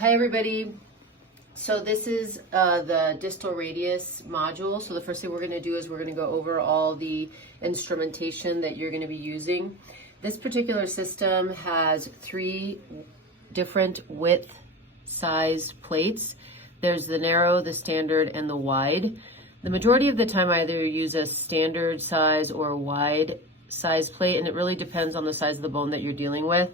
Hi everybody. So this is the distal radius module. So the first thing we're going to do is we're going to go over all the instrumentation that you're going to be using. This particular system has 3 different width size plates. There's the narrow, the standard, and the wide. The majority of the time I either use a standard size or a wide size plate, and it really depends on the size of the bone that you're dealing with.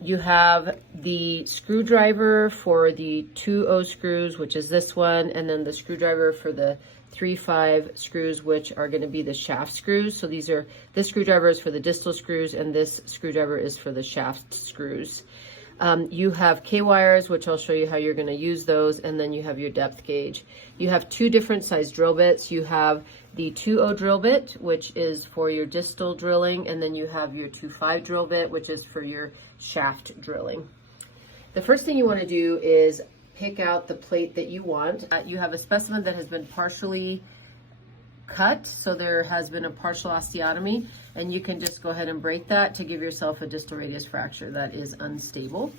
You have the screwdriver for the 2/0 screws, which is this one, and then the screwdriver for the 3/5 screws, which are going to be the shaft screws. So this screwdriver is for the distal screws, and this screwdriver is for the shaft screws. You have K-wires, which I'll show you how you're going to use those, and then you have your depth gauge. You have 2 different size drill bits. You have the 2/0 drill bit, which is for your distal drilling, and then you have your 2/5 drill bit, which is for your shaft drilling. The first thing you want to do is pick out the plate that you want. You have a specimen that has been partially cut, so there has been a partial osteotomy, and you can just go ahead and break that to give yourself a distal radius fracture that is unstable.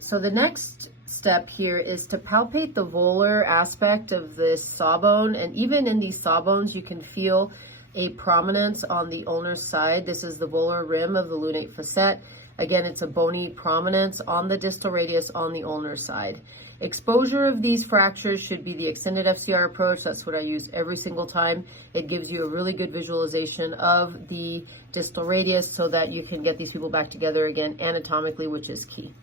So the next step here is to palpate the volar aspect of this sawbone, and even in these sawbones you can feel a prominence on the ulnar side. This is the volar rim of the lunate facet. Again, it's a bony prominence on the distal radius on the ulnar side. Exposure of these fractures should be the extended FCR approach. That's what I use every single time. It gives you a really good visualization of the distal radius so that you can get these people back together again anatomically, which is key.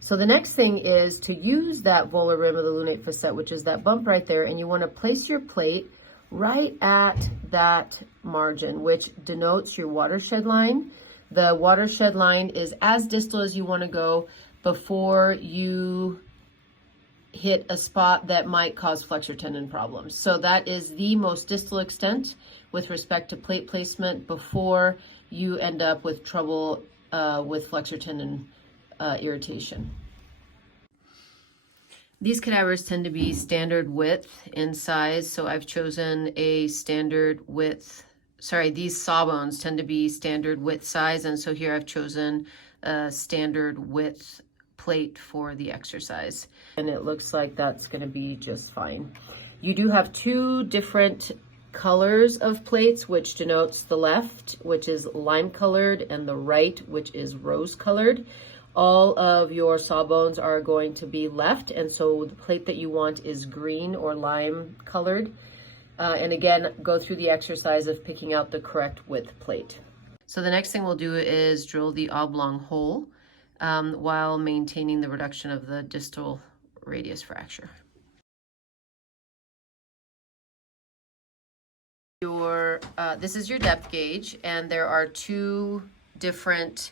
So the next thing is to use that volar rim of the lunate facet, which is that bump right there, and you want to place your plate right at that margin, which denotes your watershed line. The watershed line is as distal as you want to go before you hit a spot that might cause flexor tendon problems. So that is the most distal extent with respect to plate placement before you end up with trouble with flexor tendon irritation. These cadavers tend to be standard width in size, so I've chosen a standard width. These sawbones tend to be standard width size, and so here I've chosen a standard width plate for the exercise. And it looks like that's going to be just fine. You do have 2 different colors of plates, which denotes the left, which is lime colored, and the right, which is rose colored. All of your sawbones are going to be left, and so the plate that you want is green or lime colored. And again, go through the exercise of picking out the correct width plate. So the next thing we'll do is drill the oblong hole while maintaining the reduction of the distal radius fracture. This is your depth gauge, and there are 2 different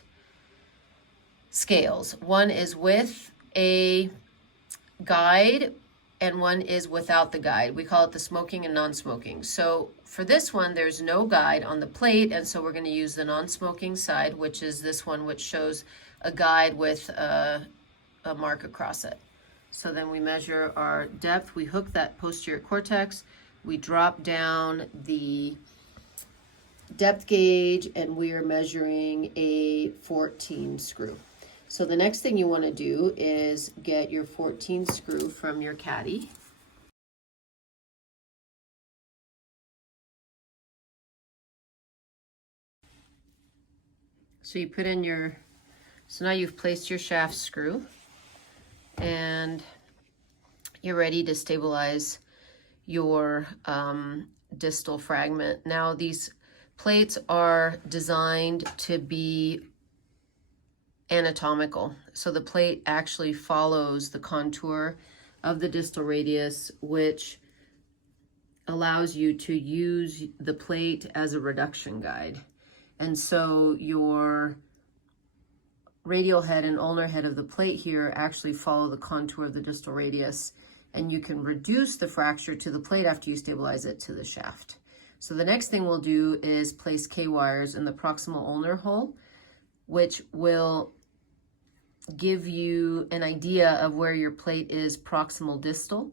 scales. One is with a guide and one is without the guide. We call it the smoking and non-smoking. So for this one, there's no guide on the plate, and so we're going to use the non-smoking side, which is this one, which shows a guide with a mark across it. So then we measure our depth. We hook that posterior cortex. We drop down the depth gauge, and we are measuring a 14 screw. So the next thing you want to do is get your 14 screw from your caddy. So you put in so now you've placed your shaft screw, and you're ready to stabilize your distal fragment. Now these plates are designed to be anatomical. So the plate actually follows the contour of the distal radius, which allows you to use the plate as a reduction guide. And so your radial head and ulnar head of the plate here actually follow the contour of the distal radius, and you can reduce the fracture to the plate after you stabilize it to the shaft. So the next thing we'll do is place K-wires in the proximal ulnar hole, which will give you an idea of where your plate is proximal distal.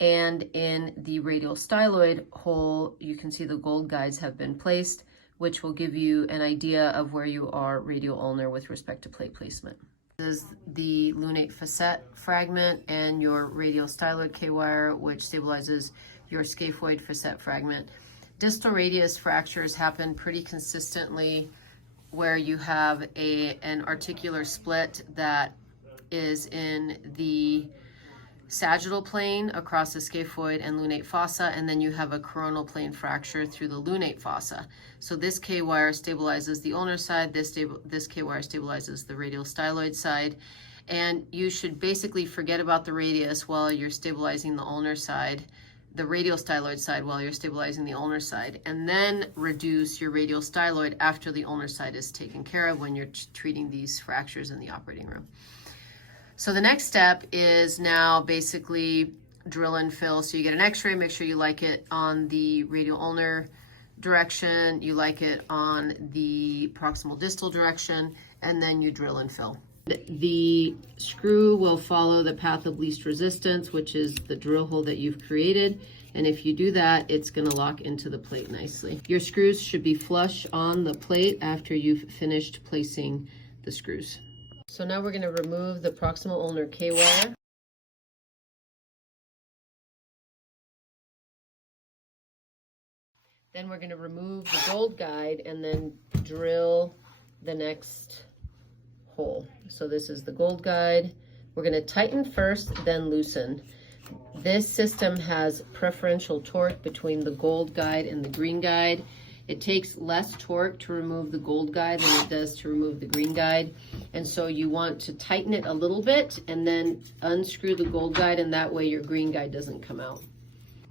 And in the radial styloid hole, you can see the gold guides have been placed, which will give you an idea of where you are radial ulnar with respect to plate placement. This is the lunate facet fragment and your radial styloid K-wire, which stabilizes your scaphoid facet fragment. Distal radius fractures happen pretty consistently where you have an articular split that is in the sagittal plane across the scaphoid and lunate fossa, and then you have a coronal plane fracture through the lunate fossa. So this K-wire stabilizes the ulnar side, this K-wire stabilizes the radial styloid side, and you should basically forget about the radius while you're stabilizing the ulnar side, the radial styloid side while you're stabilizing the ulnar side, and then reduce your radial styloid after the ulnar side is taken care of when you're treating these fractures in the operating room. So the next step is now basically drill and fill. So you get an x-ray, make sure you like it on the radial ulnar direction, you like it on the proximal distal direction, and then you drill and fill. The screw will follow the path of least resistance, which is the drill hole that you've created. And if you do that, it's gonna lock into the plate nicely. Your screws should be flush on the plate after you've finished placing the screws. So now we're going to remove the proximal ulnar K-wire. Then we're going to remove the gold guide and then drill the next hole. So this is the gold guide. We're going to tighten first, then loosen. This system has preferential torque between the gold guide and the green guide. It takes less torque to remove the gold guide than it does to remove the green guide. And so you want to tighten it a little bit and then unscrew the gold guide, and that way your green guide doesn't come out.